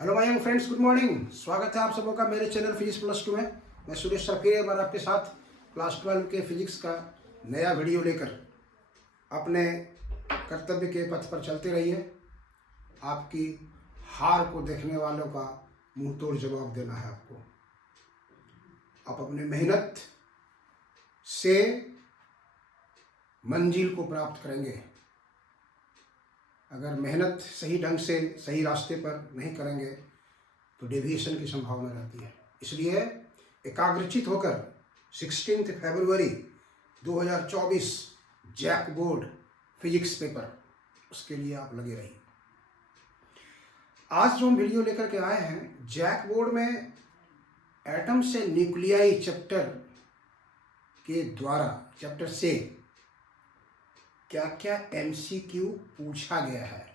Hello my young friends, good morning. स्वागत है आप सबों का मेरे चैनल फिजिक्स प्लस टू में। मैं सुरेश सर फिर एक बार आपके साथ क्लास 12 के फिजिक्स का नया वीडियो लेकर अपने कर्तव्य के पथ पर चलते रहिए। आपकी हार को देखने वालों का मुंह तोड़ जवाब देना है आपको। आप अपने मेहनत से मंजिल को प्राप्त करेंगे। अगर मेहनत सही ढंग से सही रास्ते पर नहीं करेंगे तो डेविएशन की संभावना रहती है। इसलिए एकाग्रचित होकर 16 फरवरी 2024 जैक बोर्ड फिजिक्स पेपर, उसके लिए आप लगे रहिए। आज जो हम वीडियो लेकर के आए हैं, जैक बोर्ड में एटम से न्यूक्लियाई चैप्टर के द्वारा, चैप्टर से क्या क्या एमसीक्यू पूछा गया है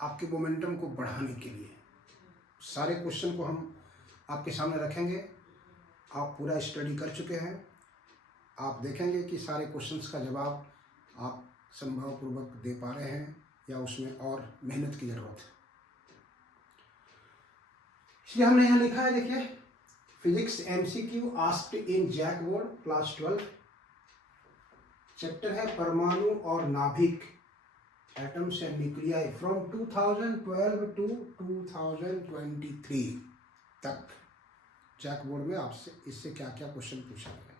आपके मोमेंटम को बढ़ाने के लिए। सारे क्वेश्चन को हम आपके सामने रखेंगे। आप पूरा स्टडी कर चुके हैं, आप देखेंगे कि सारे क्वेश्चंस का जवाब आप संभवपूर्वक दे पा रहे हैं या उसमें और मेहनत की ज़रूरत है। इसलिए हमने यहाँ लिखा है, देखिए, physics MCQ asked in JAC board class 12। Chapter है परमाणु और नाभिक, atoms and nuclei, from 2012 to 2023 तक। जैक बोर्ड में आपसे इससे क्या क्या क्वेश्चन पूछा गया।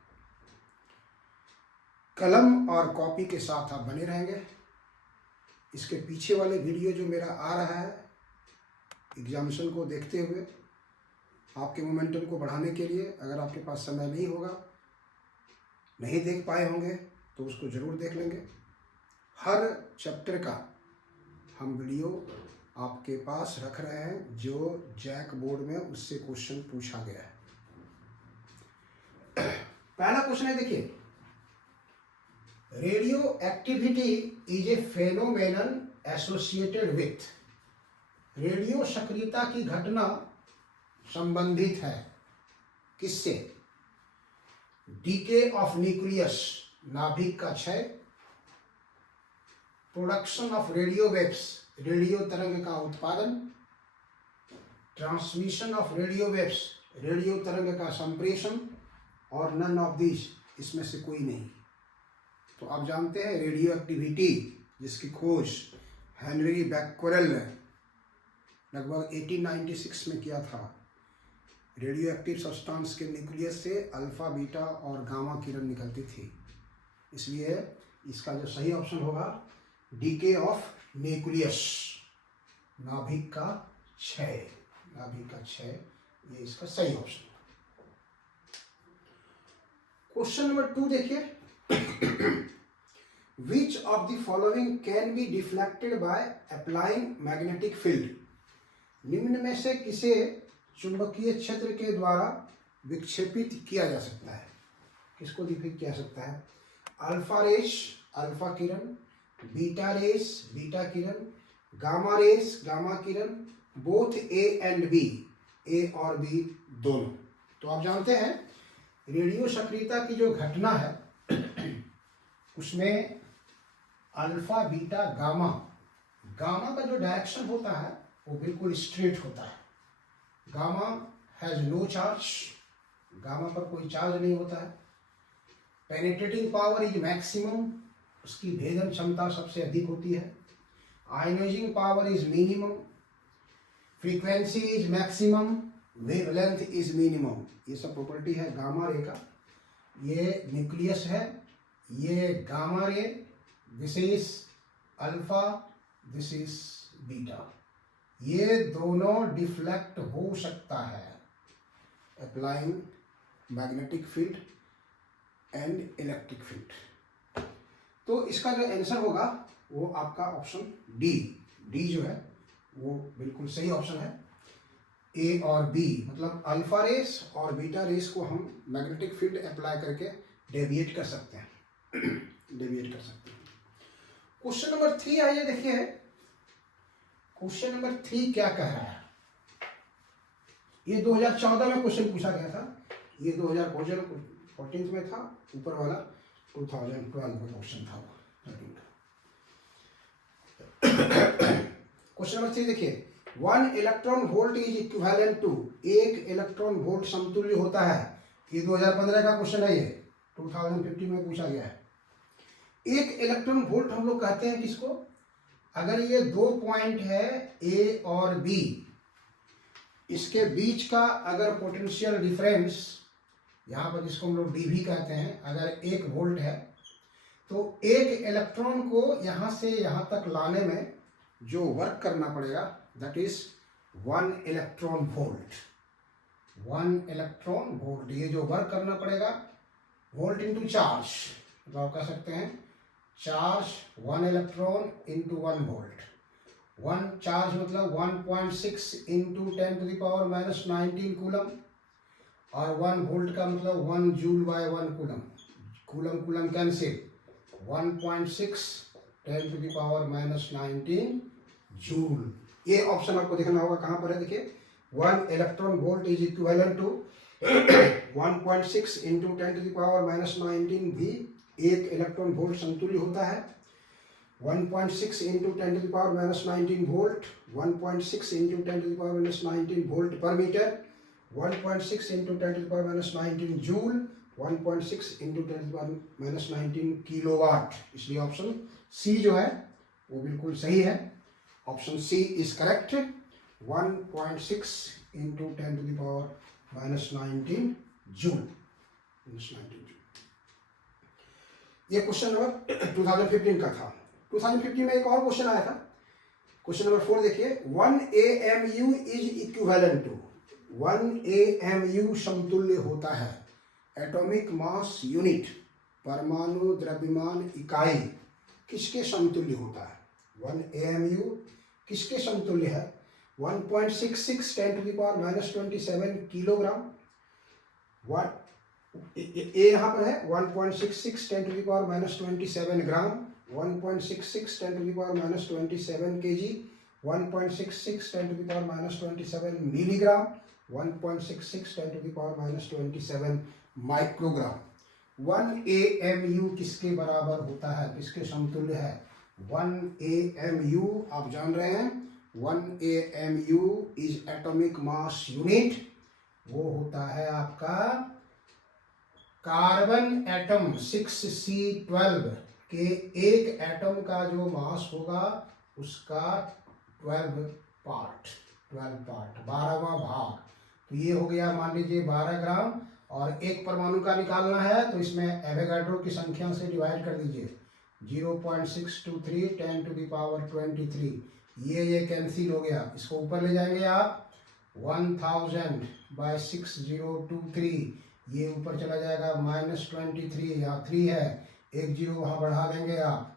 कलम और कॉपी के साथ आप बने रहेंगे। इसके पीछे वाले वीडियो जो मेरा आ रहा है एग्जामिनेशन को देखते हुए, आपके मोमेंटम को बढ़ाने के लिए, अगर आपके पास समय नहीं होगा, नहीं देख पाए होंगे, तो उसको ज़रूर देख लेंगे। हर चैप्टर का हम वीडियो आपके पास रख रहे हैं जो जैक बोर्ड में उससे क्वेश्चन पूछा गया है। पहला क्वेश्चन है, देखिए, radio activity is a phenomenon associated with. Radio सक्रियता की घटना संबंधित है किससे? डीके ऑफ न्यूक्लियस, नाभिक का क्षय, production of radio waves, radio तरंग का उत्पादन, transmission of radio waves, radio तरंग का संप्रेषण, और नन ऑफ दिस, इसमें से कोई नहीं। तो आप जानते हैं रेडियो एक्टिविटी, जिसकी खोज हेनरी बैक्वेरेल ने लगभग 1896 में किया था। रेडियो एक्टिव सब्सटेंस के न्यूक्लियस से अल्फा, बीटा और गामा किरण निकलती थी। इसलिए इसका जो सही ऑप्शन होगा डीके ऑफ न्यूक्लियस, नाभिक का क्षय, नाभिक का क्षय, ये इसका सही ऑप्शन। क्वेश्चन नंबर 2 देखिए, विच of the following can be deflected by applying magnetic field. निम्न में से किसे चुंबकीय क्षेत्र के द्वारा विक्षेपित किया जा सकता है? किसको डिफेक्ट किया जा सकता है? अल्फा रेस, अल्फा किरण, बीटा रेस, बीटा किरण, गामा रेस, गामा किरण, both A and B, A और बी दोनों। तो आप जानते हैं रेडियो सक्रियता की जो घटना है उसमें अल्फा, बीटा, गामा, गामा का जो डायरेक्शन होता है वो बिल्कुल स्ट्रेट होता है। Gamma has no charge, gamma पर कोई चार्ज नहीं होता है। पेनिट्रेटिंग पावर इज मैक्सिमम, उसकी भेदन क्षमता सबसे अधिक होती है। Ionising power is minimum, frequency is maximum, wavelength is minimum. ये सब प्रॉपर्टी है गामा रे का। ये न्यूक्लियस है, ये gamma ray, this is alpha, this is beta. ये दोनों डिफ्लेक्ट हो सकता है applying magnetic field and electric field. तो इसका जो आंसर होगा वो आपका ऑप्शन डी, डी जो है वो बिल्कुल सही ऑप्शन है। ए और बी, मतलब अल्फा रेस और बीटा रेस को हम मैग्नेटिक फील्ड अप्लाई करके डेविएट कर सकते हैं, डेविएट कर सकते हैं। क्वेश्चन नंबर 3 आइए, देखिए क्वेश्चन नंबर 3 क्या कह रहा है। ये 2014 में क्वेश्चन पूछा गया था, ये 2014 में था, ऊपर वाला 2012 में क्वेश्चन था। क्वेश्चन नंबर 3 देखिए, 1 electron volt is equivalent to, 1 electron volt समतुल्य होता है, ये 2015 का क्वेश्चन है, ये 2015 में पूछा गया है। 1 इलेक्ट्रॉन वोल्ट हम लोग कहते हैं किसको, अगर ये 2 पॉइंट है ए और बी, इसके बीच का अगर पोटेंशियल डिफरेंस, यहाँ पर जिसको हम लोग डी भी कहते हैं, अगर 1 वोल्ट है तो 1 इलेक्ट्रॉन को यहाँ से यहाँ तक लाने में जो वर्क करना पड़ेगा that is 1 electron volt. 1 electron volt, ये जो वर्क करना पड़ेगा, वोल्ट इंटू चार्ज, तो आप कह सकते हैं charge 1 electron into 1 volt. 1 charge मतलब 1.6 इंटू 10⁻⁻19 कूलम, और 1 वोल्ट का मतलब 1 joule by 1 coulomb, coulomb coulomb cancel, 1.6 10⁻⁻19 joule. ये ऑप्शन आपको देखना होगा, कहाँ पर है, देखिए 1 electron volt is equivalent to 1.6 into 10⁻⁻19 भी 1 इलेक्ट्रॉन वोल्ट समतुल्य होता है। 1.6 into 10⁻⁻19 volt, 1.6 into 10⁻⁻19 volt per metre, 1.6 into 10⁻⁻19 joule, 1.6 into 10⁻⁻19 kilowatt. इसलिए ऑप्शन सी जो है वो बिल्कुल सही है, option C is correct. 1.6 into 10⁻⁻19 joule. ये क्वेश्चन नंबर 2015 का था। 2015 में एक और क्वेश्चन आया था, क्वेश्चन नंबर 4 देखिए, 1 AMU is equivalent to, 1 AMU समतुल्य होता है, एटॉमिक मास यूनिट, परमाणु द्रव्यमान इकाई, किसके समतुल्य होता है? 1 AMU किसके समतुल्य है? 1.66 10⁻⁻27 किलोग्राम। ए यहाँ पर है 1.66 10⁻⁻27 ग्राम, 1.66 10⁻⁻27 kg, 1.66 10⁻⁻27 मिलीग्राम, 1.66 10⁻⁻27 माइक्रोग्राम। 1 AMU किसके बराबर होता है, किसके समतुल्य है? 1 AMU आप जान रहे हैं, 1 AMU is atomic mass unit, वो होता है आपका कार्बन एटम 6C12 के एक एटम का जो मास होगा उसका 12 पार्ट, 12वां भाग। तो ये हो गया मान लीजिए 12 ग्राम, और एक परमाणु का निकालना है तो इसमें एवोगाड्रो की संख्या से डिवाइड कर दीजिए, 0.623 10⁻23, ये कैंसिल हो गया। इसको ऊपर ले जाएंगे आप 1000/6023, ये ऊपर चला जाएगा -23, यहाँ 3 है, एक जीरो वहाँ बढ़ा देंगे आप,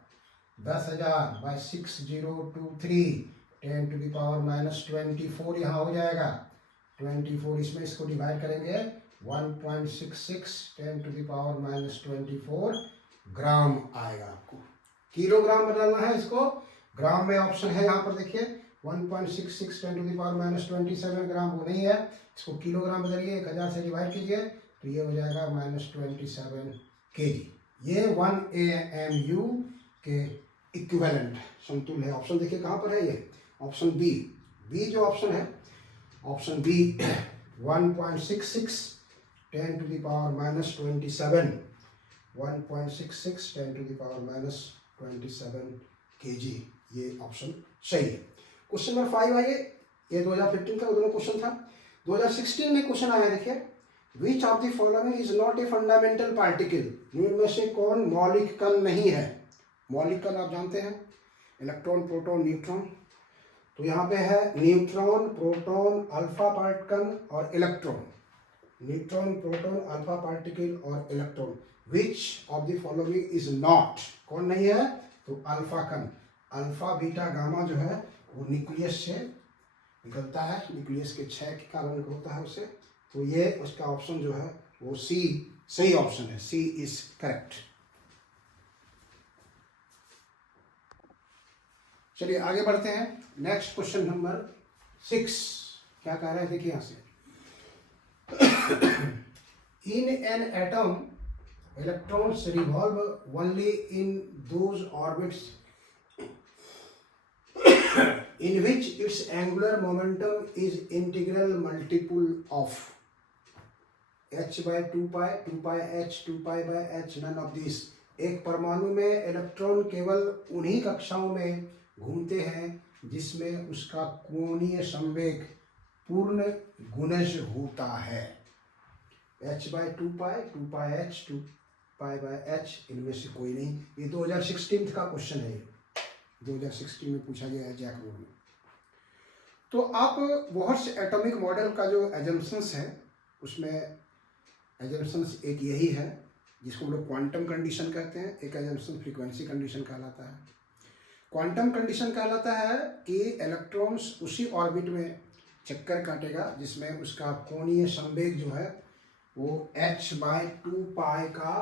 10,000/6023 10⁻⁻24 यहाँ हो जाएगा 24, इसमें इसको डिवाइड करेंगे 1.66 10⁻⁻24 ग्राम आएगा आपको। किलोग्राम बदलना है इसको ग्राम में, ऑप्शन है यहाँ पर देखिए 1.66 10⁻⁻27 ग्राम वो नहीं है, इसको किलोग्राम बदलिए, 1000 से डिवाइड कीजिए तो ये हो जाएगा -27 kg। ये 1 AMU के इक्विवेलेंट समतुल्य है। ऑप्शन देखिए कहाँ पर है, ये ऑप्शन बी। बी जो ऑप्शन है, ऑप्शन बी 1.66 10⁻⁻27 1.66 10⁻⁻27 kg, ये ऑप्शन सही है। क्वेश्चन नंबर 5 आइए, ये 2015 का दोनों क्वेश्चन था। 2016 में क्वेश्चन आया देखिए, विच of the following is not a fundamental particle, इनमें से कौन मौलिक कण नहीं है? मौलिक कण आप जानते हैं, इलेक्ट्रॉन, प्रोटॉन, न्यूट्रॉन। तो यहाँ पे है न्यूट्रॉन, प्रोटॉन, अल्फा पार्टिकल और electron. Neutron, proton, alpha particle और electron. Which of the following is not, कौन नहीं है? तो अल्फा कण, अल्फा बीटा गामा जो है वो न्यूक्लियस से निकलता है, न्यूक्लियस के क्षय के कारण होता है उससे। तो ये उसका ऑप्शन जो है वो सी सही ऑप्शन है, सी इज करेक्ट। चलिए आगे बढ़ते हैं, नेक्स्ट क्वेश्चन नंबर 6 क्या कह रहा है देखिए यहाँ से, in an atom electrons revolve only in those orbits in which its angular momentum is integral multiple of h by 2 pi, 2 pi h, 2 pi by h, none of these। एक परमाणु में इलेक्ट्रॉन केवल उन्हीं कक्षाओं में घूमते हैं जिसमें उसका कोणीय संवेग पूर्ण गुणज होता है। h by 2 pi, 2 pi h, 2 pi by h, इनमें से कोई नहीं। ये 2016 का क्वेश्चन है, 2016 में पूछा गया है जैक बोर्ड में। तो आप बोहर्स एटॉमिक मॉडल का जो एजम्पशंस है उसमें एजम्पशंस एक यही है जिसको हम लोग क्वांटम कंडीशन कहते हैं, एक एजम्पशन फ्रीक्वेंसी कंडीशन कहलाता है। क्वांटम कंडीशन कहलाता है कि इलेक्ट्रॉन्स उसी ऑर्बिट में चक्कर काटेगा जिसमें उसका कोणीय संवेग जो है वो h बाय 2 पाई का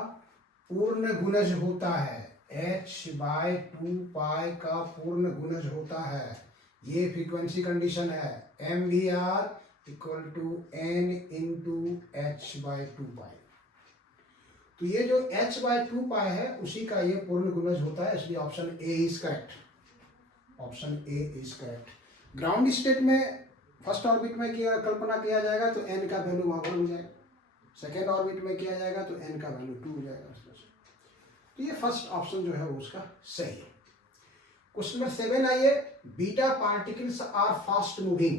पूर्ण गुणज होता है, h बाय 2 पाई का पूर्ण गुणज होता है। ये फ्रीक्वेंसी कंडीशन है, MVR equal to n into h by 2 pi. तो ये जो h बाय 2 पाई है उसी का ये पूर्ण गुणज होता है, इसलिए option A is correct, option A is correct. Ground state में फर्स्ट ऑर्बिट में कल्पना किया जाएगा तो n का वैल्यू वहाँ पर हो जाएगा, सेकेंड ऑर्बिट में किया जाएगा तो n का वैल्यू 2 हो जाएगा उसमें से। तो ये फर्स्ट ऑप्शन जो है वो उसका सही है। क्वेश्चन नंबर 7 आइए, beta particles are fast moving.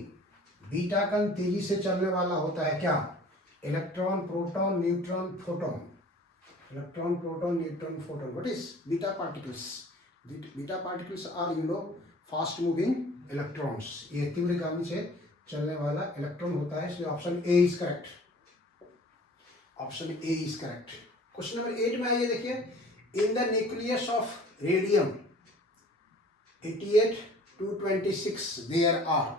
Beta कण तेजी से चलने वाला होता है क्या? Electron, proton, neutron, photon. Electron, proton, neutron, photon. What is beta particles? Beta particles are fast moving electrons. ये तीव्रगामी से चलने वाला इलेक्ट्रॉन होता है, इसलिए option A is correct, option A is correct. Question number 8 में आइए, देखिए, in the nucleus of radium 88-226 there are.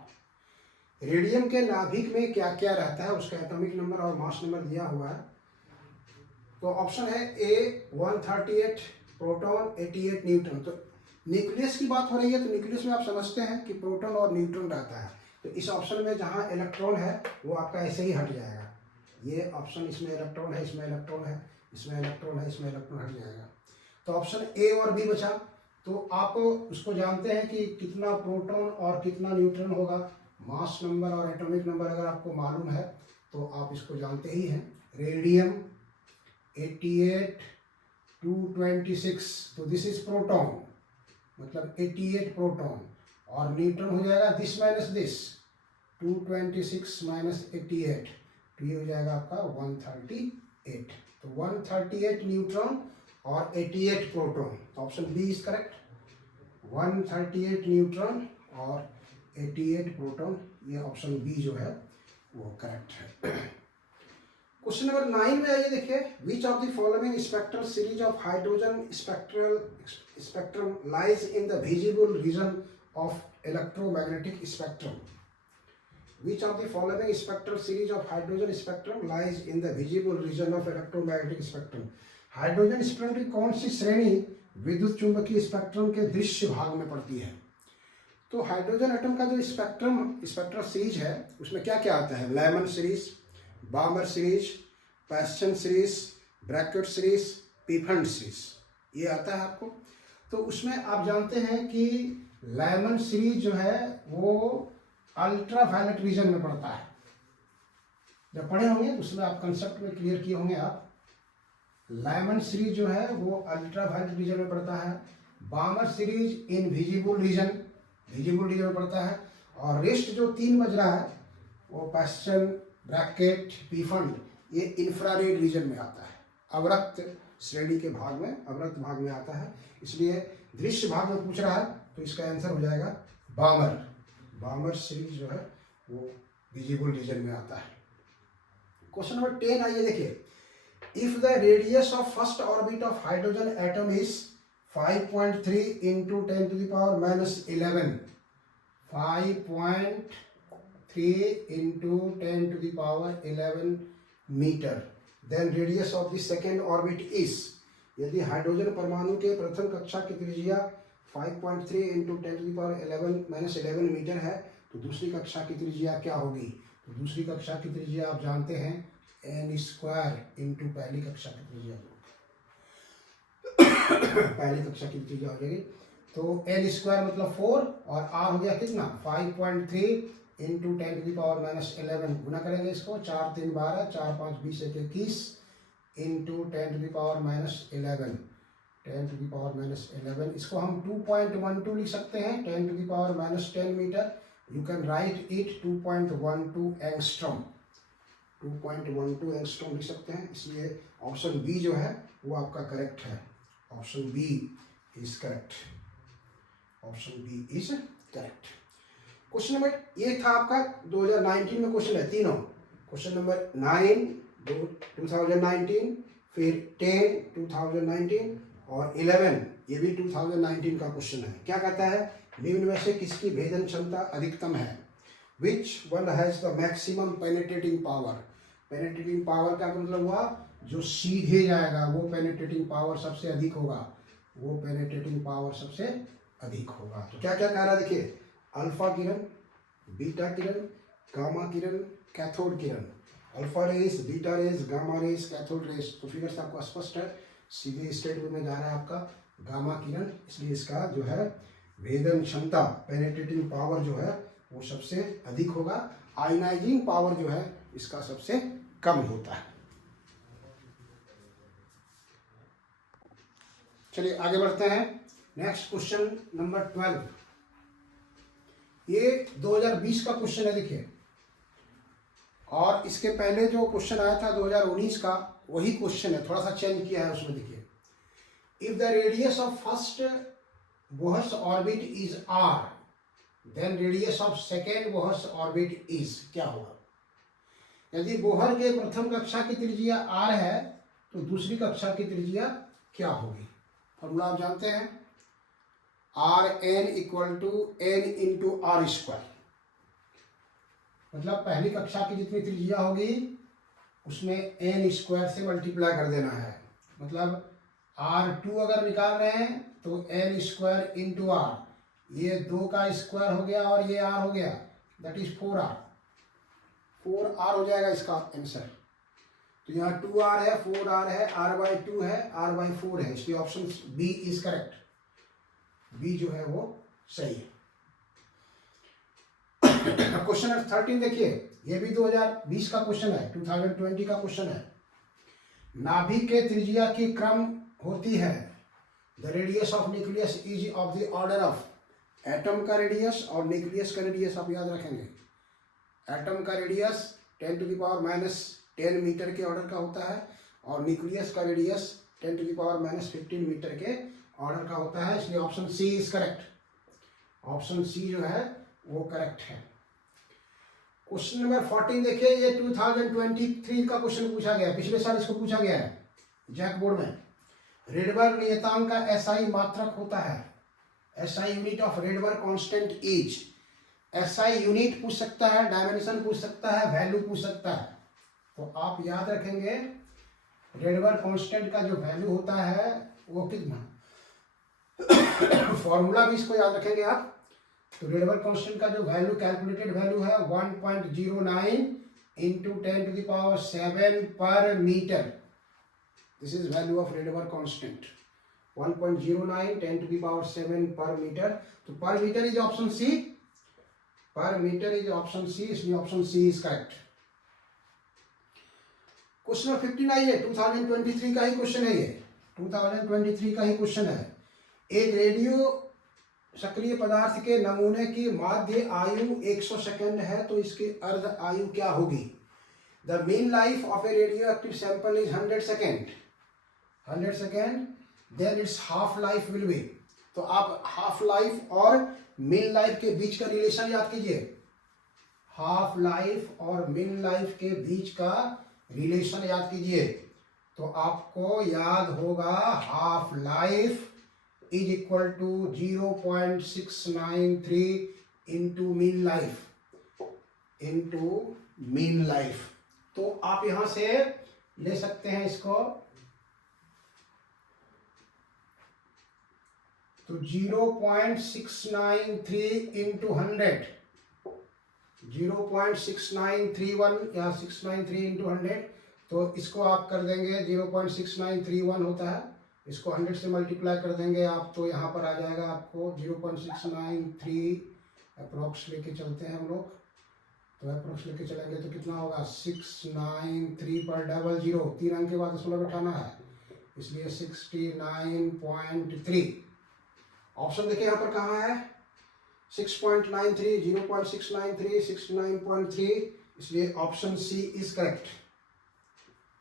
Radium के नाभिक में क्या क्या रहता है, उसका एटॉमिक नंबर और मास नंबर दिया हुआ है। तो ऑप्शन है ए 138 प्रोटॉन, 88 न्यूट्रॉन। तो न्यूक्लियस की बात हो रही है तो न्यूक्लियस में आप समझते हैं कि प्रोटॉन और न्यूट्रॉन रहता है। तो इस ऑप्शन में जहाँ इलेक्ट्रॉन है वो आपका ऐसे ही हट जाएगा। ये ऑप्शन, इसमें इलेक्ट्रॉन है, इसमें इलेक्ट्रॉन है, इसमें इलेक्ट्रॉन है, इसमें इलेक्ट्रॉन हट जाएगा। तो ऑप्शन ए और बी बचा। तो आप उसको जानते हैं कि कितना प्रोटॉन और कितना न्यूट्रॉन होगा। मास नंबर और एटॉमिक नंबर अगर आपको मालूम है तो आप इसको जानते ही हैं। रेडियम 88-226, तो दिस इज प्रोटॉन, मतलब 88 प्रोटॉन, और न्यूट्रॉन हो जाएगा दिस माइनस दिस, 226 माइनस 88, तो ये हो जाएगा आपका 138। तो 138 न्यूट्रॉन और 88 proton, option B is correct. 138 neutron और 88 प्रोटॉन, ये ऑप्शन बी जो है वो करेक्ट है। क्वेश्चन नंबर 9 में आइए, देखिए, विच of the following spectral series of hydrogen spectrum lies in the visible region of electromagnetic spectrum. Which of the following spectral series of hydrogen spectrum lies in the visible region of electromagnetic spectrum? Hydrogen spectrum की कौन सी श्रेणी विद्युत चुंबकीय spectrum के दृश्य भाग में पड़ती है? तो हाइड्रोजन एटम का जो स्पेक्ट्रल सीरीज है उसमें क्या क्या आता है? Lamin series, बामर series, passion series, Brackett series, पीफंड series, ये आता है आपको। तो उसमें आप जानते हैं कि लैमन सीरीज जो है वो अल्ट्रा वायलेट रीजन में पड़ता है। जब पढ़े होंगे उसमें आप कंसेप्ट में क्लियर किए होंगे आप। लैमन सीरीज जो है वो अल्ट्रा वायलेट रीजन में पड़ता है। बामर series in visible region, visible region में पड़ता है। और रेस्ट जो 3 बज रहा है वो पैशन, ब्रैकेट, पीफंड, ये इंफ्रारेड रीजन में आता है, अवरक्त श्रेणी के भाग में, अवरक्त भाग में आता है। इसलिए दृश्य भाग में पूछ रहा है तो इसका आंसर हो जाएगा बामर। बामर सीरीज जो है वो विजिबल रीजन में आता है। क्वेश्चन नंबर 10 आइए, देखिए, if the radius of first orbit of hydrogen atom is 5.3 into 10 to the power minus 11, 5.3 into 10 to the power 11 metre, then radius of the second orbit is. यदि hydrogen परमाणु के प्रथम कक्षा की त्रिज्या 5.3 into 10 to the power 11 metre है तो दूसरी कक्षा की त्रिज्या क्या होगी? तो दूसरी कक्षा की त्रिज्या आप जानते हैं n² इंटू पहली कक्षा की त्रिज्या। पहली कक्षा की त्रिज्या हो जाएगी तो एल स्क्वायर मतलब 4 और आर हो गया कितना 5.3 इंटू 10⁻⁻11 गुना करेंगे इसको 4 3 12 4 5 20 1 21 इंटू 10⁻⁻11 10⁻⁻11 इसको हम 2.12 लिख सकते हैं 10⁻⁻10 metre. You can write it 2.12 angstrom 2.12 angstrom लिख सकते हैं. इसलिए ऑप्शन बी जो है वो आपका करेक्ट है. Option B is correct. Option B is correct. Question number ये था आपका 2019 में क्वेश्चन है तीनों. क्वेश्चन नंबर 9 2019, फिर 10 2019 और 11 ये भी 2019 का क्वेश्चन है. क्या कहता है निम्न में से किसकी भेदन क्षमता अधिकतम है. Which one has the maximum penetrating power. Penetrating power का मतलब हुआ जो सीधे जाएगा वो पेनिट्रेटिंग पावर सबसे अधिक होगा. वो पेनिट्रेटिंग पावर सबसे अधिक होगा. तो क्या क्या कह रहा है देखिए अल्फा किरण, बीटा किरण, गामा किरण, कैथोड किरण. Alpha rays, beta rays, gamma rays, cathode rays. तो फिगर से आपको स्पष्ट है सीधे स्ट्रेट वे में जा रहा है आपका गामा किरण. इसलिए इसका जो है भेदन क्षमता पेनिट्रेटिंग पावर जो है वो सबसे अधिक होगा. आयनाइजिंग पावर जो है इसका सबसे कम होता है. चलिए आगे बढ़ते हैं. Next question number 12. ये 2020 का क्वेश्चन है देखिए. और इसके पहले जो क्वेश्चन आया था 2019 का वही क्वेश्चन है, थोड़ा सा चेंज किया है उसमें. देखिए if the radius of first Bohr's orbit is r then radius of second Bohr's orbit is. क्या होगा यदि बोहर के प्रथम कक्षा की त्रिज्या आर है तो दूसरी कक्षा की त्रिज्या क्या होगी. फॉर्मूला आप जानते हैं r n equal to n into r square. मतलब पहली कक्षा की जितनी त्रिज्या होगी उसमें एन स्क्वायर से मल्टीप्लाई कर देना है. मतलब R2 अगर निकाल रहे हैं तो एन स्क्वायर इंटू आर. ये 2 का स्क्वायर हो गया और ये आर हो गया दैट इज 4R. 4R हो जाएगा इसका आंसर. तो यहाँ 2R है 4R है R/2 है R/4 है. इसलिए option B is correct. B जो है वो सही है. क्वेश्चन नंबर 13 देखिए ये भी 2020 का क्वेश्चन है 2020 का क्वेश्चन है. नाभिक के त्रिज्या की क्रम होती है. The radius of nucleus is of the order of. Atom का रेडियस और न्यूक्लियस का रेडियस आप याद रखेंगे. एटम का रेडियस 10⁻⁻10 मीटर के ऑर्डर का होता है और न्यूक्लियस का रेडियस 10⁻⁻15 मीटर के ऑर्डर का होता है. इसलिए option C is correct. Option C जो है वो करेक्ट है. क्वेश्चन नंबर 14 देखिए ये 2023 का क्वेश्चन पूछा गया है. पिछले साल इसको पूछा गया है जैक बोर्ड में. रेडबर्ग नियतांक का एसआई मात्रक होता है. SI unit of Rydberg constant is. SI unit पूछ सकता है, डायमेंशन पूछ सकता है, वैल्यू पूछ सकता है. तो आप याद रखेंगे रेडबर्ग कांस्टेंट का जो वैल्यू होता है वो कितना. फॉर्मूला भी इसको याद रखेंगे आप. तो रेडबर्ग कांस्टेंट का जो वैल्यू कैलकुलेटेड वैल्यू है 1.09 into 10⁻7 per metre. This is value of Rydberg constant 1.09 10⁻7 per metre. तो पर मीटर इज ऑप्शन सी. पर मीटर इज ऑप्शन सी. इसलिए option C is correct. Question number 15 आइए 2023 का ही क्वेश्चन है. ये 2023 का ही क्वेश्चन है. एक रेडियो सक्रिय पदार्थ के नमूने की माध्य आयु 100 सेकेंड है तो इसकी अर्ध आयु क्या होगी. The mean life of a radioactive sample is 100 second. 100 second then its half life will be. तो आप हाफ लाइफ और मीन लाइफ के बीच का रिलेशन याद कीजिए. हाफ लाइफ और मीन लाइफ के बीच का रिलेशन याद कीजिए. तो आपको याद होगा half life is equal to 0.693 into mean life. तो आप यहां से ले सकते हैं इसको. तो 0.693 इंटू 100 0.6931 या 693 इंटू 100. तो इसको आप कर देंगे 0.6931 होता है इसको 100 से मल्टीप्लाई कर देंगे आप तो यहाँ पर आ जाएगा आपको 0.693 अप्रोक्स लेके चलते हैं हम लोग, तो अप्रोक्स लेके चलेंगे तो कितना होगा 693 पर डबल जीरो 3 अंक के बाद दशमलव बैठाना है, इसलिए 69.3। ऑप्शन देखिए यहाँ पर कहाँ है 6.93, 0.693, 69.3, इसलिए option C is correct.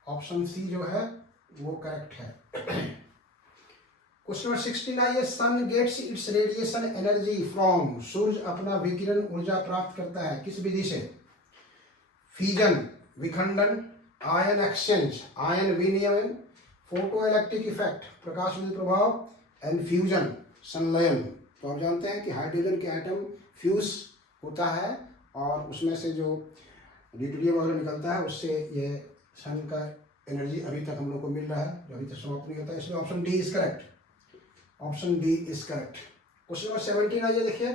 Option C जो है वो करेक्ट है। क्वेश्चन नंबर 69 है sun gets its radiation energy from, सूर्य अपना विकिरण ऊर्जा प्राप्त करता है किस विधि से? फ्यूजन विखंडन, आयन एक्सचेंज आयन विनिमय, फोटो इलेक्ट्रिक इफेक्ट प्रकाश विद्युत प्रभाव, एंड फ्यूजन संलयन। तो आप जानते हैं कि हाइड्रोजन के एटम फ्यूज होता है और उसमें से जो ड्यूटेरियम वगैरह निकलता है उससे ये सन का एनर्जी अभी तक हम लोग को मिल रहा है जो अभी तक समाप्त नहीं होता है, इसलिए option D is correct. Option D is correct. Question number 17 आइए देखिए,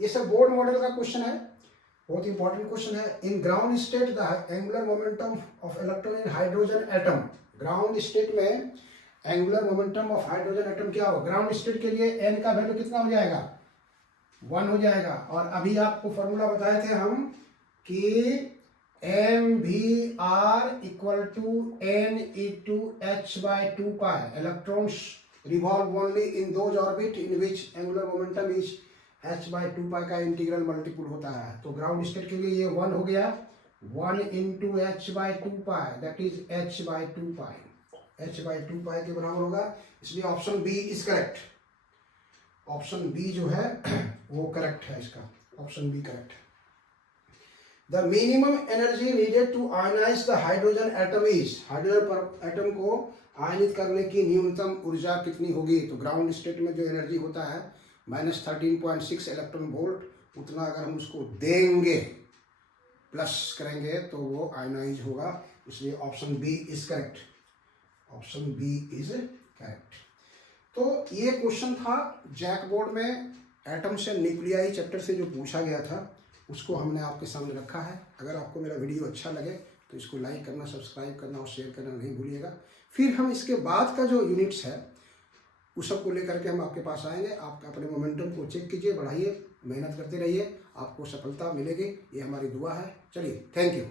ये सब बोर्ड मॉडल का क्वेश्चन है, बहुत इंपॉर्टेंट क्वेश्चन है। In ground state the angular momentum of electron in hydrogen atom, ground state में angular momentum of hydrogen atom क्या हो? ग्राउंड स्टेट के लिए एन का वैल्यू कितना हो जाएगा? 1 हो जाएगा। और अभी आपको फॉर्मूला बताए थे हम कि MVR equal to N into h/2 इलेक्ट्रॉन्स revolve only in those orbit in which angular momentum is h/2 का इंटीग्रल मल्टीपल होता है। तो ग्राउंड स्टेट के लिए ये 1 हो गया, 1 into h/2 that is h/2 h/2 के बराबर होगा, इसलिए option B is correct. Option B जो है वो करेक्ट है, इसका option B correct. The minimum energy needed to ionise the hydrogen atom is, hydrogen पर एटम को आयनित करने की न्यूनतम ऊर्जा कितनी होगी? तो ग्राउंड स्टेट में जो एनर्जी होता है -13.6 इलेक्ट्रॉन वोल्ट, उतना अगर हम उसको देंगे प्लस करेंगे तो वो आयनाइज होगा, इसलिए option B is correct. Option B is correct. तो ये क्वेश्चन था जैक बोर्ड में एटम से न्यूक्लियाई चैप्टर से जो पूछा गया था, उसको हमने आपके सामने रखा है। अगर आपको मेरा वीडियो अच्छा लगे तो इसको लाइक करना, सब्सक्राइब करना और शेयर करना नहीं भूलिएगा। फिर हम इसके बाद का जो यूनिट्स है उस सब को लेकर के हम आपके पास आएंगे। आप अपने मोमेंटम को चेक कीजिए, बढ़ाइए, मेहनत करते रहिए, आपको सफलता मिलेगी, ये हमारी दुआ है। चलिए, थैंक यू।